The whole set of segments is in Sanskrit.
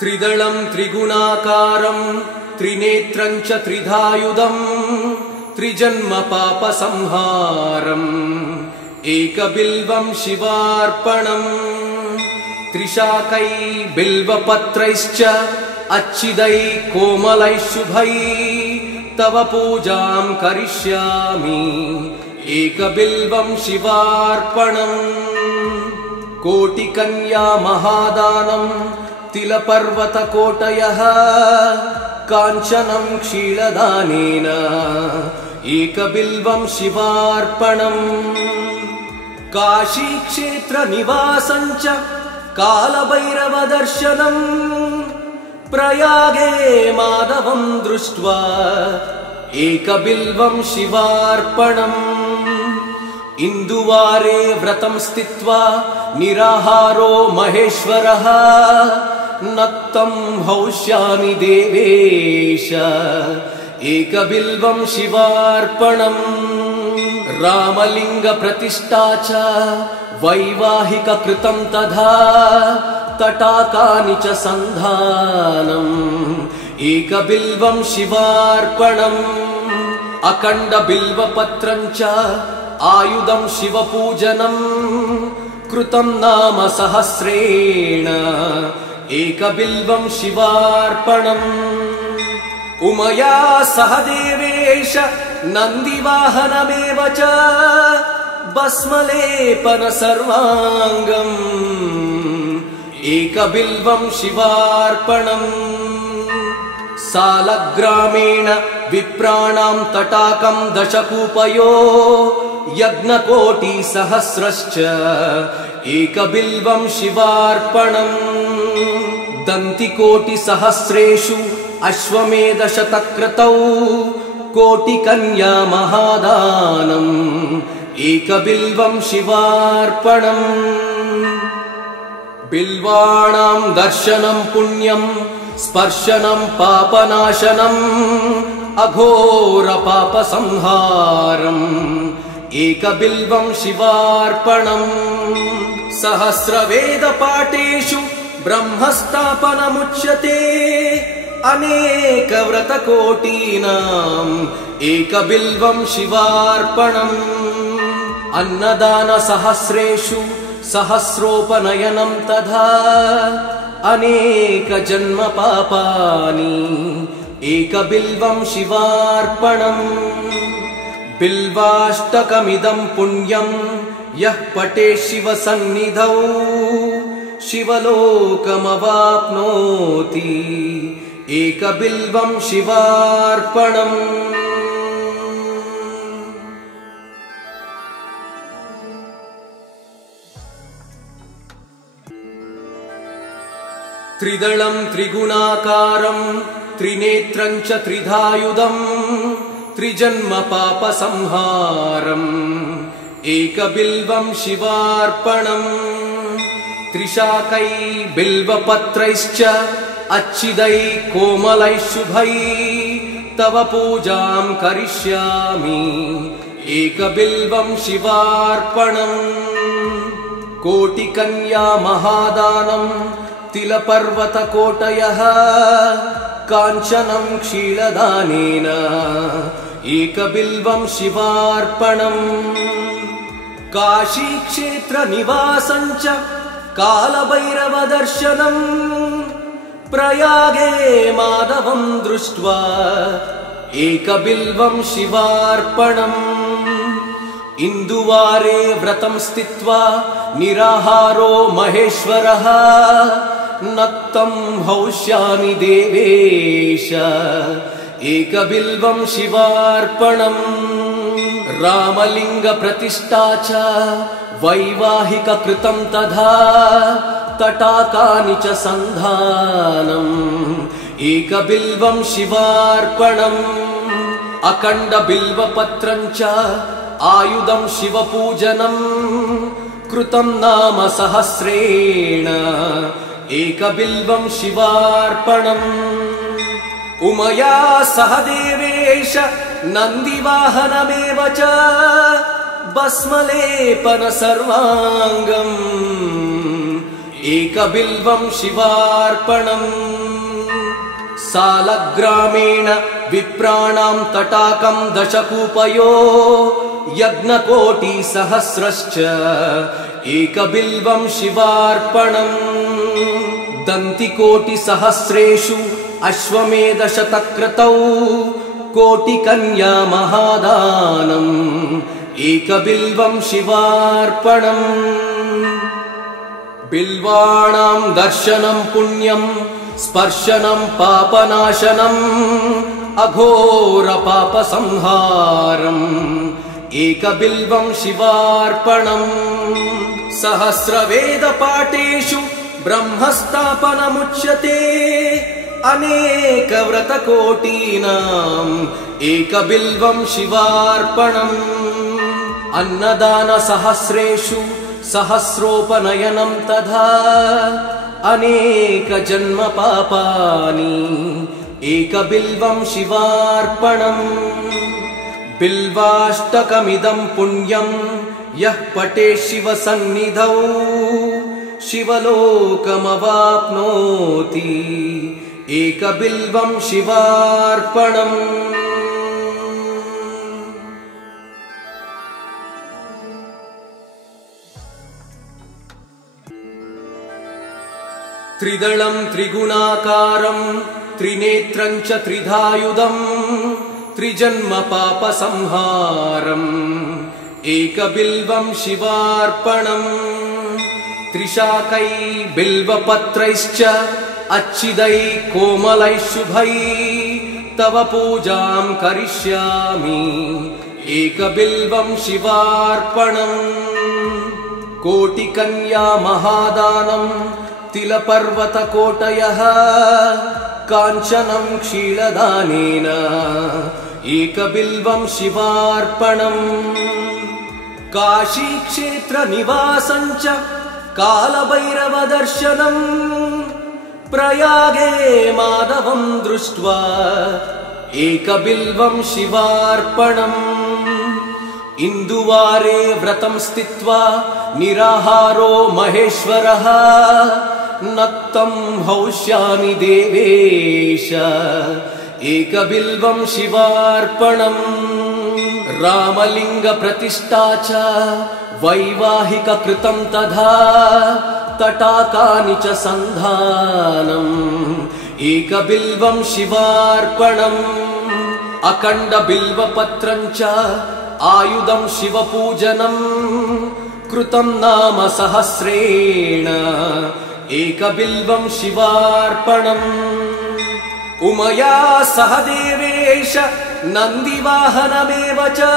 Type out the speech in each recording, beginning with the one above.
त्रिदलं त्रिगुणाकारं त्रिनेत्रं च त्रिधायुधं त्रिजन्म पापसंहारम् एकबिल्वं शिवार्पणम् त्रिशाकै बिल्वपत्रैश्च अच्छिदै कोमलै शुभै तव पूजां करिष्यामि एकबिल्वं शिवार्पणम् कोटिकन्या महादानं तिलपर्वतकोटयः काञ्चनं क्षीरदानेन एकबिल्वं शिवार्पणम् काशीक्षेत्रनिवासं च कालभैरवदर्शनम् प्रयागे माधवं दृष्ट्वा एकबिल्वं शिवार्पणम् इन्दुवारे व्रतं स्थित्वा निराहारो महेश्वरः नक्तं हौष्यामि देवेश एकबिल्वं शिवार्पणम् रामलिङ्गप्रतिष्ठा च वैवाहिककृतं तथा तटाकानि च सन्धानम् एकबिल्वं शिवार्पणम् अखण्डबिल्वपत्रं च आयुधं शिवपूजनम् कृतं नाम सहस्रेण एकबिल्वं शिवार्पणम् उमया सह देवेश नन्दिवाहनमेव च भस्मलेपन सर्वाङ्गम् एकबिल्वं शिवार्पणम् सालग्रामेण विप्राणां तटाकं दशकूपयो यज्ञकोटिसहस्रश्च एकबिल्वं शिवार्पणम् दन्तिकोटिसहस्रेषु अश्वमेधशतक्रतौ कोटिकन्या महादानम् एकबिल्वं शिवार्पणम् बिल्वाणां दर्शनं पुण्यं स्पर्शनं पापनाशनम् अघोरपापसंहारम् एकबिल्वं शिवार्पणम् सहस्रवेदपाठेषु ब्रह्मस्थापनमुच्यते अनेकव्रतकोटीनाम् एकबिल्वं शिवार्पणम् अन्नदानसहस्रेषु सहस्रोपनयनं तथा अनेकजन्मपापानि एकबिल्वं शिवार्पणम् बिल्वाष्टकमिदं पुण्यं यः पठेत् शिवसन्निधौ शिवलोकमवाप्नोति एकबिल्वं शिवार्पणम् त्रिदलं त्रिगुणाकारं त्रिनेत्रं च त्रिधायुधं त्रिजन्म पापसंहारम् एकबिल्वं शिवार्पणम् त्रिशाकै बिल्वपत्रैश्च अच्छिदै कोमलै शुभै तव पूजां करिष्यामि एकबिल्वं शिवार्पणम् कोटिकन्या महादानं तिलपर्वतकोटयः काञ्चनं क्षीरदानेन एकबिल्वं शिवार्पणम् काशीक्षेत्रनिवासं च कालभैरवदर्शनम् प्रयागे माधवं दृष्ट्वा एकबिल्वं शिवार्पणम् इन्दुवारे व्रतं स्थित्वा निराहारो महेश्वरः नक्तं हौष्यामि देवेश एकबिल्वं शिवार्पणम् रामलिङ्गप्रतिष्ठा च वैवाहिककृतं तथा तटाकानि च सन्धानम् एकबिल्वं शिवार्पणम् अखण्डबिल्वपत्रं च आयुधं शिवपूजनम् कृतं नाम सहस्रेण एकबिल्वं शिवार्पणम् उमया सह देवेश नन्दिवाहनमेव च भस्मलेपन सर्वाङ्गम् एकबिल्वं शिवार्पणम् सालग्रामेण विप्राणां तटाकं दशकूपयो यज्ञकोटिसहस्रश्च एकबिल्वं शिवार्पणम् दन्तिकोटिसहस्रेषु अश्वमेधशतक्रतौ कोटिकन्या महादानम् एकबिल्वं शिवार्पणम् बिल्वाणां दर्शनं पुण्यं स्पर्शनं पापनाशनम् अघोरपापसंहारम् एकबिल्वं शिवार्पणम् सहस्रवेदपाठेषु ब्रह्मस्थापनमुच्यते अनेकव्रतकोटीनाम् एकबिल्वं शिवार्पणम् अन्नदानसहस्रेषु सहस्रोपनयनं तथा अनेकजन्मपापानि एकबिल्वं शिवार्पणम् बिल्वाष्टकमिदं पुण्यं यः पठेत् शिवसन्निधौ शिवलोकमवाप्नोति एकबिल्वं शिवार्पणम् त्रिदलं त्रिगुणाकारं त्रिनेत्रं च त्रिधायुधम् त्रिजन्मपापसंहारम् एकबिल्वं शिवार्पणम् त्रिशाकै बिल्वपत्रैश्च अच्छिदै कोमलै शुभै तव पूजां करिष्यामि एकबिल्वं शिवार्पणम् कोटिकन्या महादानं तिलपर्वतकोटयः काञ्चनं क्षीरदानेन एकबिल्वं शिवार्पणम् काशीक्षेत्रनिवासं च कालभैरवदर्शनम् प्रयागे माधवं दृष्ट्वा एकबिल्वं शिवार्पणम् इन्दुवारे व्रतं स्थित्वा निराहारो महेश्वरः नक्तं हौष्यामि देवेश एकबिल्वं शिवार्पणम् रामलिङ्गप्रतिष्ठा च वैवाहिककृतं तथा तटाकानि च सन्धानम् एकबिल्वं शिवार्पणम् अखण्डबिल्वपत्रं च आयुधं शिवपूजनम् कृतं नाम सहस्रेण एकबिल्वं शिवार्पणम् उमया सह देवेश नन्दिवाहनमेव च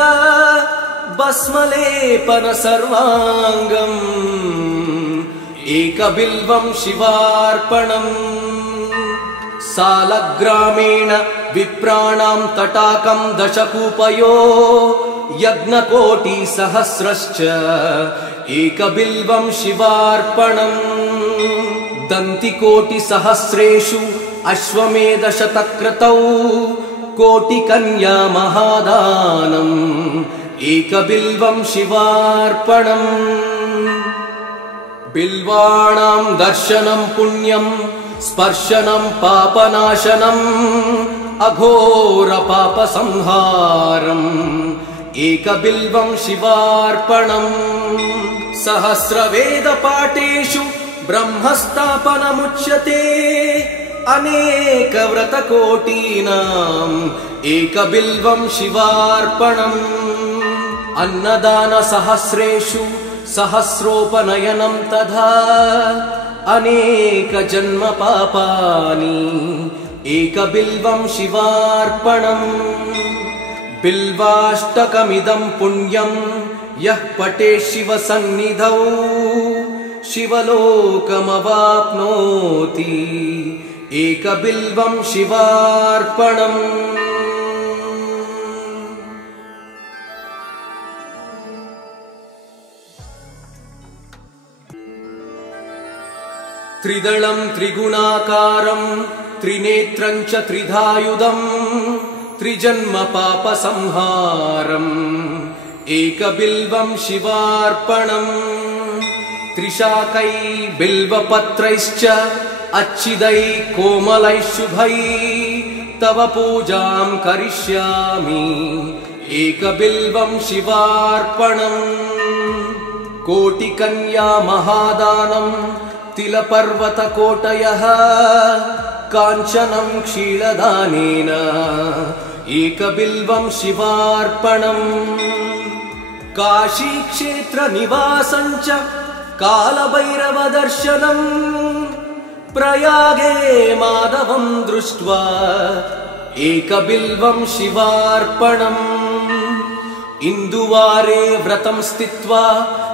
भस्मलेपन सर्वाङ्गम् एकबिल्वं शिवार्पणम् सालग्रामेण विप्राणां तटाकं दशकूपयो यज्ञकोटिसहस्रश्च एकबिल्वं शिवार्पणम् दन्तिकोटिसहस्रेषु अश्वमेधशतक्रतौ कोटिकन्या महादानम् एकबिल्वं शिवार्पणम् बिल्वाणां दर्शनं पुण्यं स्पर्शनं पापनाशनम् अघोरपापसंहारम् एकबिल्वं शिवार्पणम् सहस्रवेदपाठेषु ब्रह्मस्थापनमुच्यते अनेकव्रतकोटीनाम् एकबिल्वं शिवार्पणम् अन्नदानसहस्रेषु सहस्रोपनयनं तथा अनेकजन्मपापानि एकबिल्वं शिवार्पणम् बिल्वाष्टकमिदं पुण्यं यः पठेत् शिवसन्निधौ शिवलोकमवाप्नोति एकबिल्वं शिवार्पणम् त्रिदलं त्रिगुणाकारं त्रिनेत्रं च त्रिधायुधम् त्रिजन्मपापसंहारम् एकबिल्वं शिवार्पणम् त्रिशाकै बिल्वपत्रैश्च अच्छिदै कोमलै शुभै तव पूजां करिष्यामि एकबिल्वं शिवार्पणम् कोटिकन्या महादानं तिलपर्वतकोटयः काञ्चनं क्षीरदानेन एकबिल्वं शिवार्पणम् काशीक्षेत्रनिवासं च कालभैरवदर्शनम् प्रयागे माधवं दृष्ट्वा एकबिल्वं शिवार्पणम् इन्दुवारे व्रतं स्थित्वा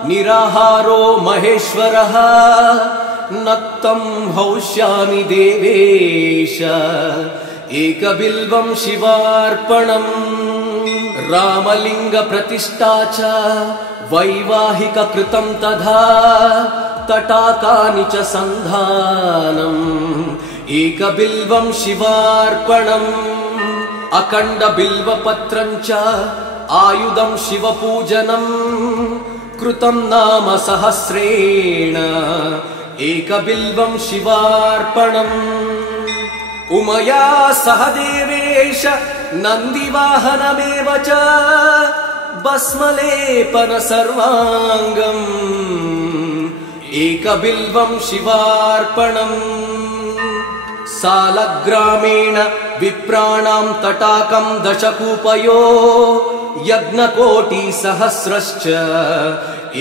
निराहारो महेश्वरः नक्तं हौष्यामि देवेश एकबिल्वं शिवार्पणम् रामलिङ्गप्रतिष्ठा च वैवाहिककृतं तथा तटाकानि च सन्धानम् एकबिल्वं शिवार्पणम् अखण्डबिल्वपत्रं च आयुधं शिवपूजनम् कृतं नाम सहस्रेण एकबिल्वं शिवार्पणम् उमया सह देवेश नन्दिवाहनमेव च भस्मलेपन सर्वाङ्गम् एकबिल्वं शिवार्पणम् सालग्रामेण विप्राणां तटाकं दशकूपयो यज्ञकोटिसहस्रश्च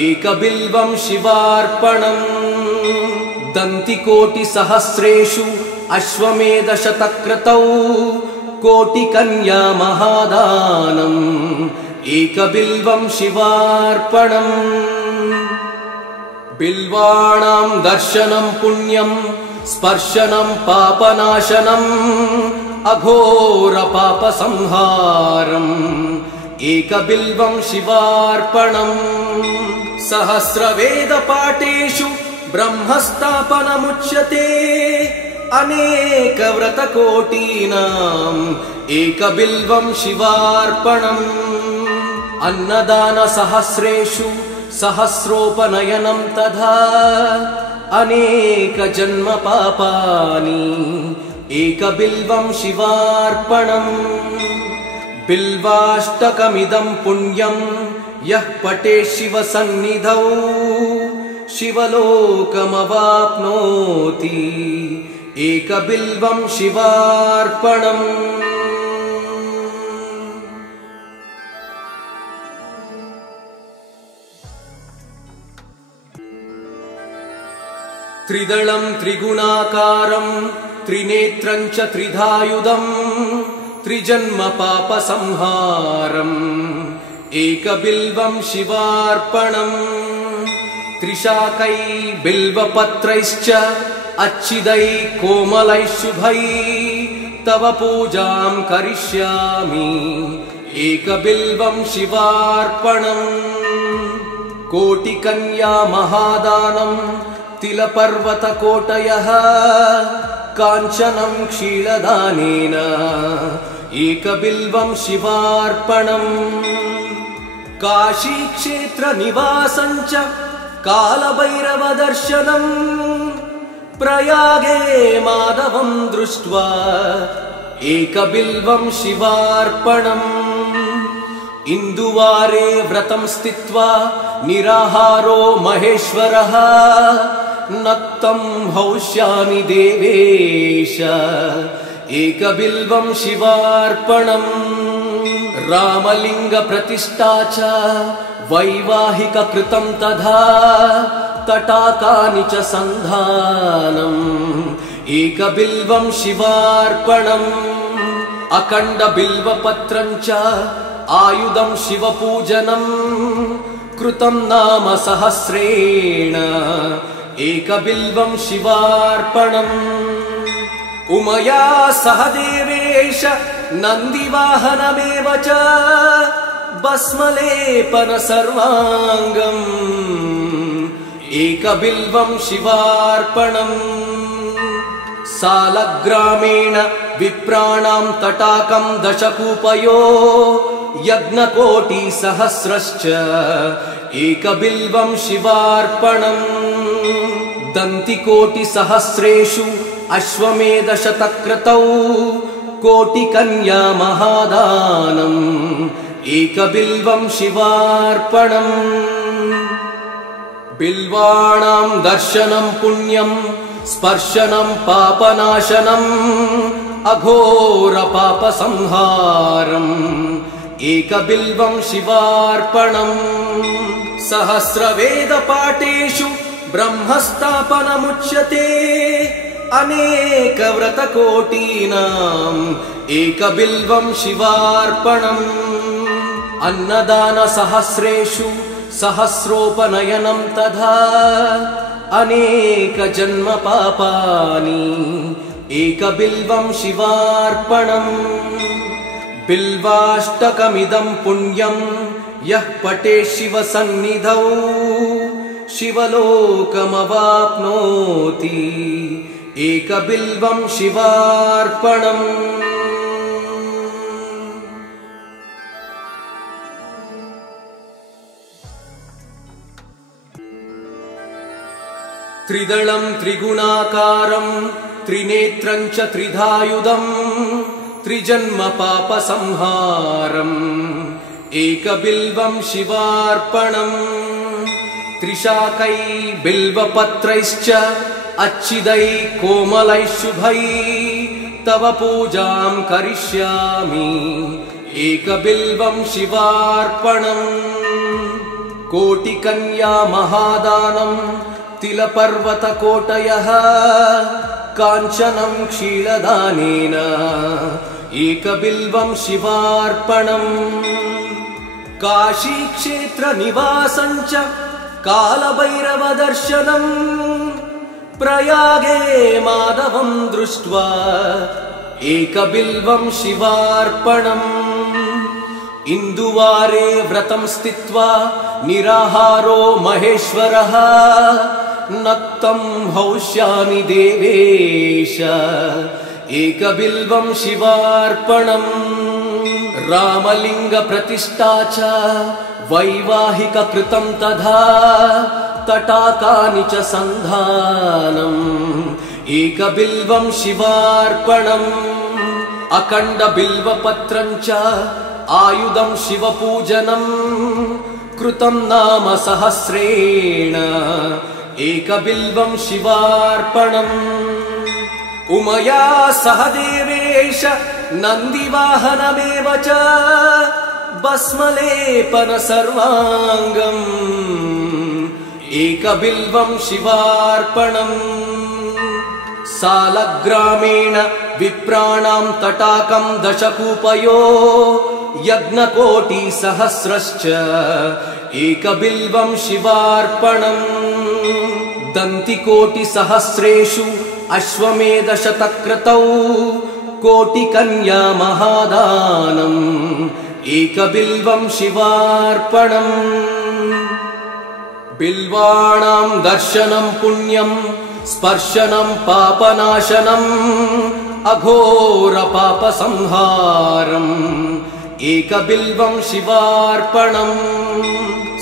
एकबिल्वं शिवार्पणम् दन्तिकोटिसहस्रेषु अश्वमेधशतक्रतौ कोटिकन्या महादानम् एकबिल्वं शिवार्पणम् बिल्वाणां दर्शनं पुण्यं स्पर्शनं पापनाशनम् अघोरपापसंहारम् एकबिल्वं शिवार्पणम् सहस्रवेदपाठेषु ब्रह्मस्थापनमुच्यते अनेकव्रतकोटीनाम् एकबिल्वं शिवार्पणम् अन्नदानसहस्रेषु सहस्रोपनयनं तथा अनेकजन्मपापानि एकबिल्वं शिवार्पणम् बिल्वाष्टकमिदं पुण्यं यः पठेत् शिवसन्निधौ शिवलोकमवाप्नोति एकबिल्वं शिवार्पणम् त्रिदलं त्रिगुणाकारं त्रिनेत्रं च त्रिधायुधं त्रिजन्मपापसंहारम् एकबिल्वं शिवार्पणम् त्रिशाकै बिल्वपत्रैश्च अच्छिदै कोमलै शुभै तव पूजां करिष्यामि एकबिल्वं शिवार्पणम् कोटिकन्या महादानं तिलपर्वतकोटयः काञ्चनं क्षीरदानेन एकबिल्वं शिवार्पणम् काशीक्षेत्रनिवासं च कालभैरवदर्शनम् प्रयागे माधवं दृष्ट्वा एकबिल्वं शिवार्पणम् इन्दुवारे व्रतं स्थित्वा निराहारो महेश्वरः नक्तं हौष्यामि देवेश एकबिल्वं शिवार्पणम् रामलिङ्गप्रतिष्ठा च वैवाहिककृतं तथा तटाकानि च सन्धानम् एकबिल्वं शिवार्पणम् अखण्डबिल्वपत्रं च आयुधं शिवपूजनम् कृतं नाम सहस्रेण एकबिल्वं शिवार्पणम् उमया सह देवेश नन्दिवाहनमेव च भस्मलेपन सर्वाङ्गम् एकबिल्वं शिवार्पणम् सालग्रामेण विप्राणां तटाकं दशकूपयो यज्ञकोटिसहस्रश्च एकबिल्वं शिवार्पणम् दन्तिकोटिसहस्रेषु अश्वमेधशतक्रतौ कोटिकन्या महादानम् एकबिल्वं शिवार्पणम् बिल्वाणां दर्शनं पुण्यं स्पर्शनं पापनाशनम् अघोरपापसंहारम् एकबिल्वं शिवार्पणम् सहस्रवेदपाठेषु ब्रह्मस्थापनमुच्यते अनेकव्रतकोटीनाम् एकबिल्वं शिवार्पणम् अन्नदानसहस्रेषु सहस्रोपनयनं तथा अनेकजन्मपापानि एकबिल्वं शिवार्पणम् बिल्वाष्टकमिदं पुण्यं यः पठेत् शिवसन्निधौ शिवलोकमवाप्नोति एकबिल्वं शिवार्पणम् त्रिदलं त्रिगुणाकारं त्रिनेत्रं च त्रिधायुधम् त्रिजन्मपापसंहारम् एकबिल्वं शिवार्पणम् त्रिशाकै बिल्वपत्रैश्च अच्छिदै कोमलै शुभै तव पूजां करिष्यामि एकबिल्वं शिवार्पणम् कोटिकन्या महादानं तिलपर्वतकोटयः काञ्चनं क्षीरदानेन एकबिल्वं शिवार्पणम् काशीक्षेत्रनिवासं च कालभैरवदर्शनम् प्रयागे माधवं दृष्ट्वा एकबिल्वं शिवार्पणम् इन्दुवारे व्रतं स्थित्वा निराहारो महेश्वरः नक्तं हौष्यामि देवेश एकबिल्वं शिवार्पणम् रामलिङ्गप्रतिष्ठा च वैवाहिककृतं तथा तटाकानि च सन्धानम् एकबिल्वं शिवार्पणम् अखण्डबिल्वपत्रं च आयुधं शिवपूजनम् कृतं नाम सहस्रेण एकबिल्वं शिवार्पणम् उमया सह देवेश नन्दिवाहनमेव च भस्मलेपन सर्वाङ्गम् एकबिल्वं शिवार्पणम् सालग्रामेण विप्राणां तटाकं दशकूपयो यज्ञकोटिसहस्रश्च एकबिल्वं शिवार्पणम् दन्तिकोटिसहस्रेषु अश्वमेधशतक्रतौ कोटिकन्या महादानम् एकबिल्वं शिवार्पणम् बिल्वाणां दर्शनं पुण्यं स्पर्शनं पापनाशनम् अघोरपापसंहारम् एकबिल्वं शिवार्पणम्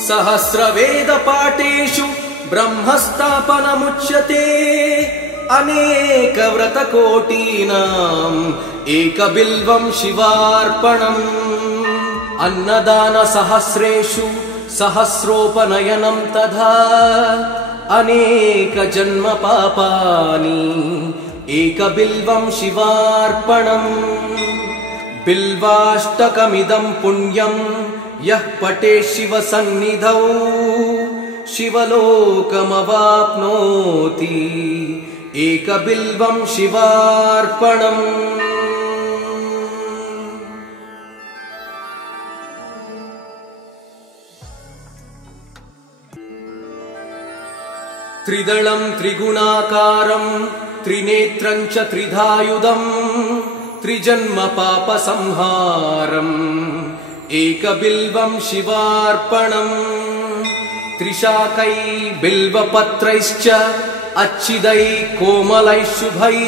सहस्रवेदपाठेषु ब्रह्मस्थापनमुच्यते अनेकव्रतकोटीनाम् एकबिल्वं शिवार्पणम् अन्नदानसहस्रेषु सहस्रोपनयनं तथा अनेकजन्मपापानि एकबिल्वं शिवार्पणम् बिल्वाष्टकमिदं पुण्यं यः पठेत् शिवसन्निधौ शिवलोकमवाप्नोति एकबिल्वं शिवार्पणम् त्रिदलं त्रिगुणाकारं त्रिनेत्रं च त्रिधायुधम् त्रिजन्मपापसंहारम् एकबिल्वं शिवार्पणम् त्रिशाकै बिल्वपत्रैश्च अच्छिदै कोमलै शुभै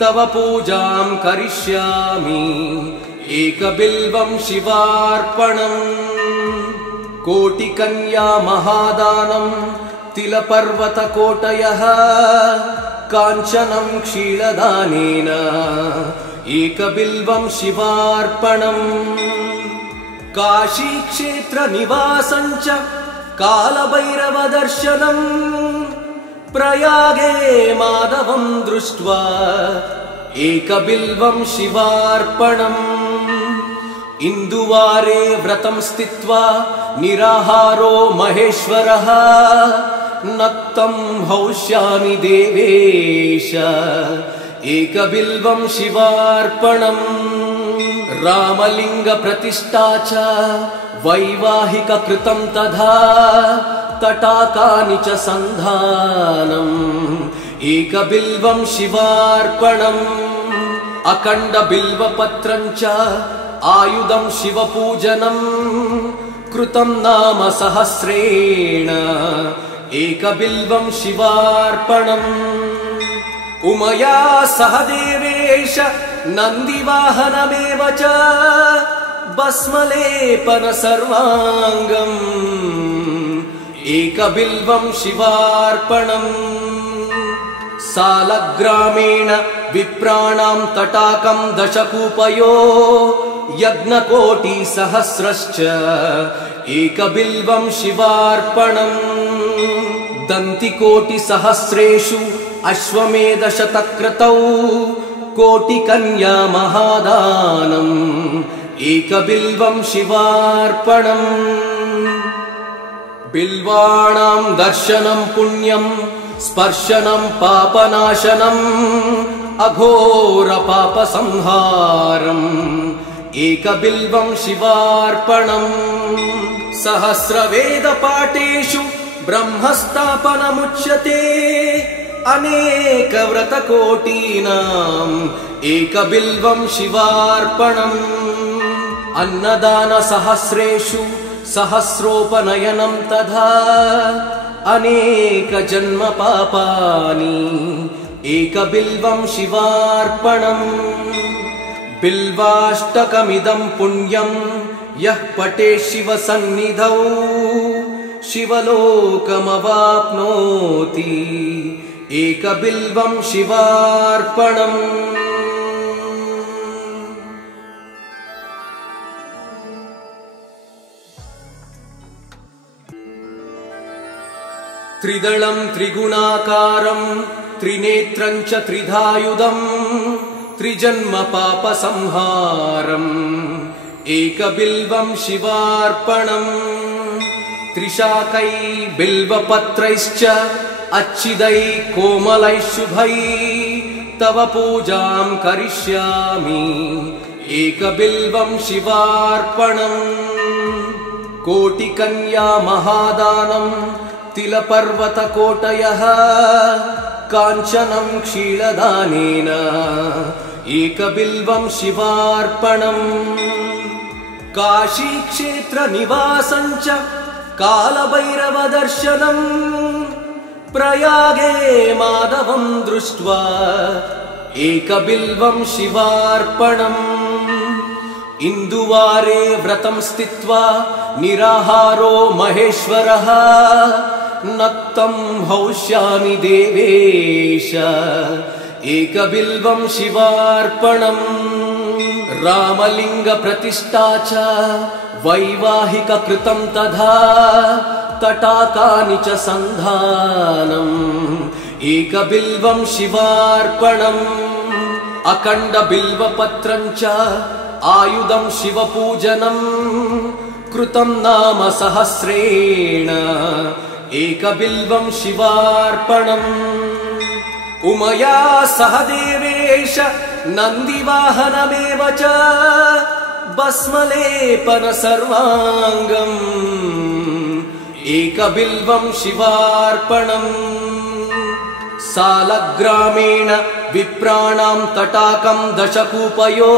तव पूजां करिष्यामि एकबिल्वं शिवार्पणम् कोटिकन्या महादानं तिलपर्वतकोटयः काञ्चनं क्षीरदानेन एकबिल्वं शिवार्पणम् काशीक्षेत्रनिवासं च कालभैरवदर्शनम् प्रयागे माधवं दृष्ट्वा एकबिल्वं शिवार्पणम् इन्दुवारे व्रतं स्थित्वा निराहारो महेश्वरः नक्तं हौष्यामि देवेश एकबिल्वं शिवार्पणम् रामलिङ्गप्रतिष्ठा च वैवाहिककृतं तथा तटाकानि च सन्धानम् एकबिल्वं शिवार्पणम् अखण्डबिल्वपत्रं च आयुधं शिवपूजनम् कृतं नाम सहस्रेण एकबिल्वं शिवार्पणम् उमया सह देवेश नन्दिवाहनमेव च भस्मलेपन सर्वाङ्गम् एकबिल्वं शिवार्पणम् सालग्रामेण विप्राणां तटाकं दशकूपयो यज्ञकोटिसहस्रश्च एकबिल्वं शिवार्पणम् दन्तिकोटिसहस्रेषु अश्वमेधशतक्रतौ कोटिकन्या महादानम् एकबिल्वं शिवार्पणम् बिल्वाणां दर्शनं पुण्यं स्पर्शनं पापनाशनम् अघोरपापसंहारम् एकबिल्वं शिवार्पणम् सहस्रवेदपाठेषु ब्रह्मस्थापनमुच्यते अनेकव्रतकोटीनाम् एकबिल्वं शिवार्पणम् अन्नदानसहस्रेषु सहस्रोपनयनं तथा अनेकजन्मपापानि एकबिल्वं शिवार्पणम् बिल्वाष्टकमिदं पुण्यं यः पठेत् शिवसन्निधौ शिवलोकमवाप्नोति एकबिल्वं शिवार्पणम् त्रिदलं त्रिगुणाकारं त्रिनेत्रं च त्रिधायुधम् त्रिजन्मपापसंहारम् एकबिल्वं शिवार्पणम् त्रिशाकै बिल्वपत्रैश्च अच्छिदै कोमलै शुभै तव पूजां करिष्यामि एकबिल्वं शिवार्पणम् कोटिकन्या महादानं तिलपर्वतकोटयः काञ्चनं क्षीरदानेन एकबिल्वं शिवार्पणम् काशीक्षेत्रनिवासं च कालभैरवदर्शनम् प्रयागे माधवं दृष्ट्वा एकबिल्वं शिवार्पणम् इन्दुवारे व्रतं स्थित्वा निराहारो महेश्वरः नक्तं हौष्यामि देवेश एकबिल्वं शिवार्पणम् रामलिङ्गप्रतिष्ठा च वैवाहिककृतं तथा तटाकानि च सन्धानम् एकबिल्वं शिवार्पणम् अखण्डबिल्वपत्रं च आयुधं शिवपूजनम् कृतं नाम सहस्रेण एकबिल्वं शिवार्पणम् उमया सह देवेश नन्दिवाहनमेव च भस्मलेपन सर्वाङ्गम् एकबिल्वं शिवार्पणम् सालग्रामेण विप्राणां तटाकं दशकूपयो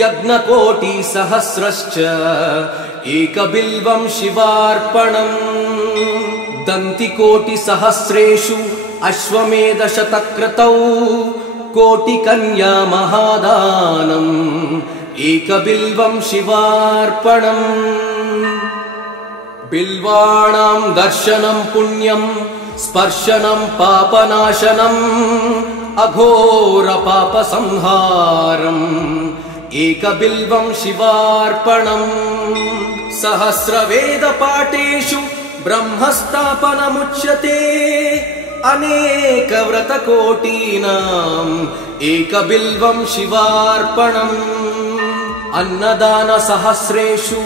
यज्ञकोटिसहस्रश्च एकबिल्वं शिवार्पणम् दन्तिकोटिसहस्रेषु अश्वमेधशतक्रतौ कोटिकन्या महादानम् एकबिल्वं शिवार्पणम् बिल्वाणां दर्शनं पुण्यं स्पर्शनं पापनाशनम् अघोर पापसंहारम् एकबिल्वं शिवार्पणम् सहस्रवेदपाठेषु ब्रह्मस्थापनमुच्यते अनेकव्रतकोटीनाम् एकबिल्वं शिवार्पणम् अन्नदानसहस्रेषु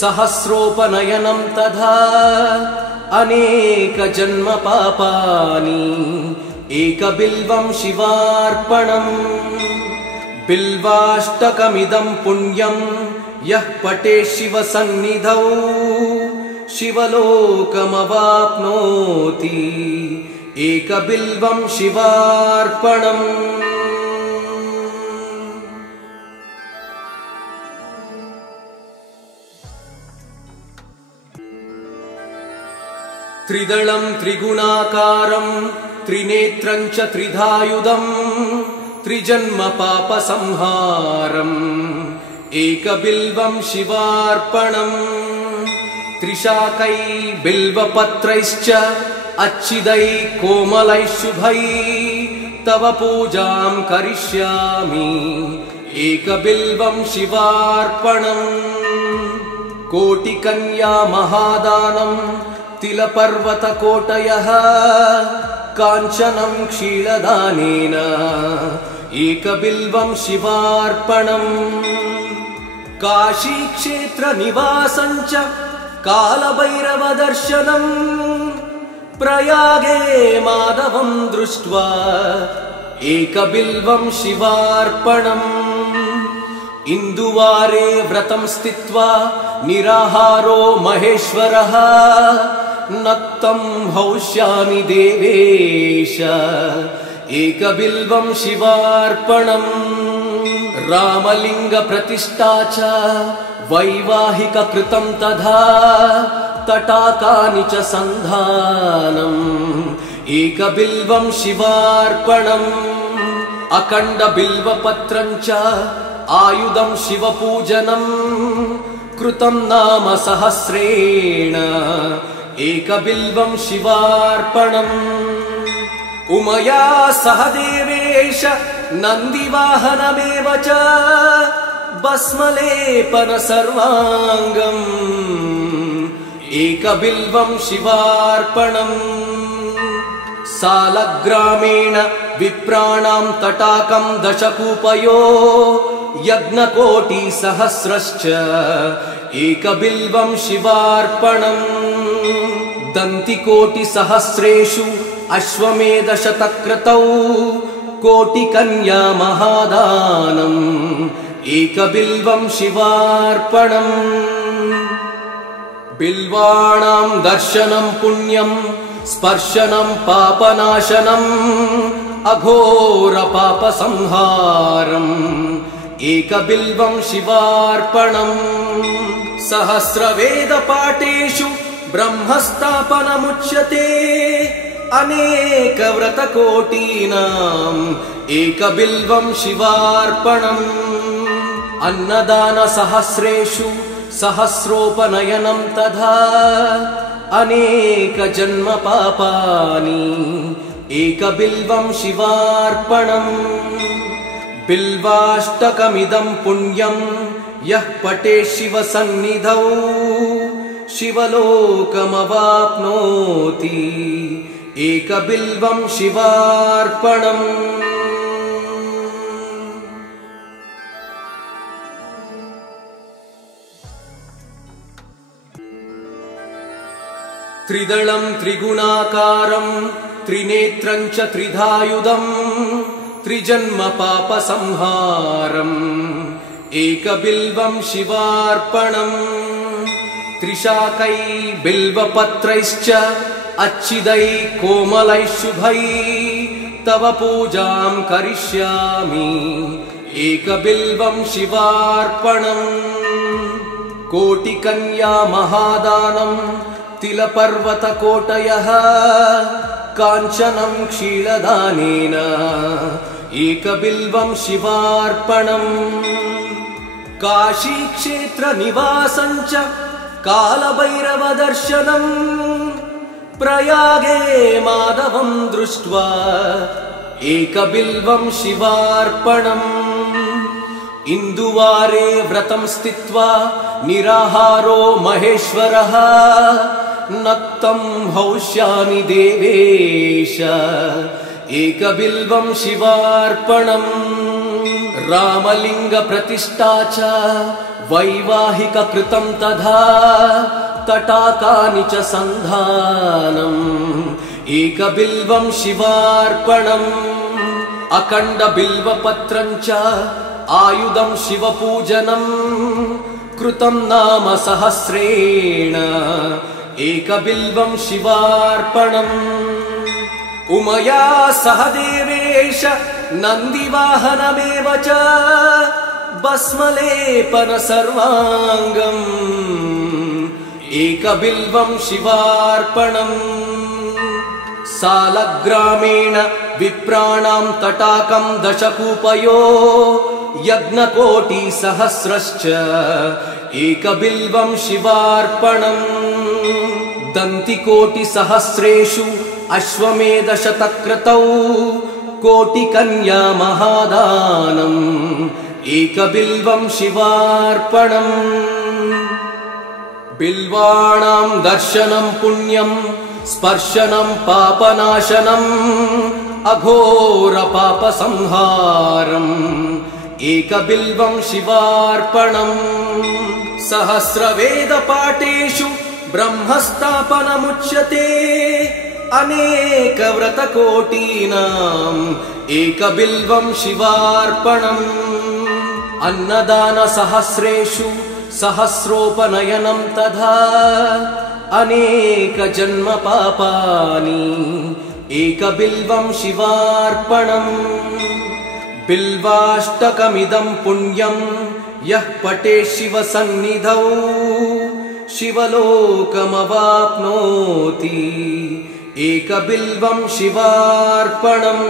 सहस्रोपनयनं तथा अनेकजन्मपापानि एकबिल्वं शिवार्पणम् बिल्वाष्टकमिदं पुण्यं यः पठेत् शिवसन्निधौ शिवलोकमवाप्नोति एकबिल्वं शिवार्पणम् त्रिदलं त्रिगुणाकारं त्रिनेत्रं च त्रिधायुधम् त्रिजन्म पापसंहारम् एकबिल्वं शिवार्पणम् त्रिशाकै बिल्वपत्रैश्च अच्छिदै कोमलै शुभै तव पूजां करिष्यामि एकबिल्वं शिवार्पणम् कोटिकन्या महादानं तिलपर्वतकोटयः काञ्चनं क्षीरदानेन एकबिल्वं शिवार्पणम् काशीक्षेत्रनिवासं च कालभैरवदर्शनम् प्रयागे माधवं दृष्ट्वा एकबिल्वं शिवार्पणम् इन्दुवारे व्रतं स्थित्वा निराहारो महेश्वरः नक्तं हौष्यामि देवेश एकबिल्वं शिवार्पणम् रामलिङ्गप्रतिष्ठा च वैवाहिककृतं तथा तटाकानि च सन्धानम् एकबिल्वं शिवार्पणम् अखण्डबिल्वपत्रं च आयुधं शिवपूजनम् कृतं नाम सहस्रेण एकबिल्वं शिवार्पणम् उमया सह देवेश नन्दिवाहनमेव च भस्मलेपन सर्वाङ्गम् एकबिल्वं शिवार्पणम् सालग्रामेण विप्राणां तटाकं दशकूपयो यज्ञकोटिसहस्रश्च एकबिल्वं शिवार्पणम् दन्तिकोटिसहस्रेषु अश्वमेधशतक्रतौ कोटिकन्या महादानम् एकबिल्वं शिवार्पणम् बिल्वाणां दर्शनं पुण्यं स्पर्शनं पापनाशनम् अघोर पापसंहारम् एकबिल्वं शिवार्पणम् सहस्रवेदपाठेषु ब्रह्मस्थापनमुच्यते अनेकव्रतकोटीनाम् एकबिल्वं शिवार्पणम् अन्नदानसहस्रेषु सहस्रोपनयनं तथा अनेकजन्मपापानि एकबिल्वं शिवार्पणम् बिल्वाष्टकमिदं पुण्यं यः पठेत् शिवसन्निधौ शिवलोकमवाप्नोति एकबिल्वं शिवार्पणम् त्रिदलं त्रिगुणाकारं त्रिनेत्रं च त्रिधायुधम् त्रिजन्म पापसंहारम् एकबिल्वं शिवार्पणम् त्रिशाकै बिल्वपत्रैश्च अच्छिदै कोमलै शुभै तव पूजां करिष्यामि एकबिल्वं शिवार्पणम् कोटिकन्या महादानं तिलपर्वतकोटयः काञ्चनं क्षीरदानेन एकबिल्वं शिवार्पणम् काशीक्षेत्रनिवासं च कालभैरवदर्शनम् प्रयागे माधवं दृष्ट्वा एकबिल्वं शिवार्पणम् इन्दुवारे व्रतं स्थित्वा निराहारो महेश्वरः नक्तं हौष्यामि देवेश एकबिल्वं शिवार्पणम् रामलिंग प्रतिष्ठा च वैवाहिक कृतं तथा तटाकानि च सन्धानम् एकबिल्वं शिवार्पणम् अखण्ड बिल्वपत्रं च आयुधं शिवपूजनम् कृतं नाम सहस्रेण एकबिल्वं शिवार्पणम् उमया सह देवेश नन्दिवाहनमेव च भस्मलेपन सर्वाङ्गम् एकबिल्वं शिवार्पणम् सालग्रामेण विप्राणां तटाकं दशकूपयो यज्ञकोटिसहस्रश्च एकबिल्वं शिवार्पणम् दन्तिकोटिसहस्रेषु अश्वमेधशतक्रतौ कोटिकन्या महादानम् एकबिल्वं शिवार्पणम् बिल्वाणां दर्शनं पुण्यं स्पर्शनं पापनाशनम् अघोर पापसंहारम् एकबिल्वं शिवार्पणम् सहस्रवेदपाठेषु ब्रह्मस्थापनमुच्यते अनेक व्रतकोटीनाम् एकबिल्वं शिवार्पणम् अन्नदान सहस्रेषु सहस्रोपनयनं तथा अनेक जन्म पापानि एकबिल्वं शिवार्पणम् बिल्वाष्टकमिदं पुण्यं यः पठे शिवसन्निधौ शिवलोकमवाप्नोति एकबिल्वं शिवार्पणम्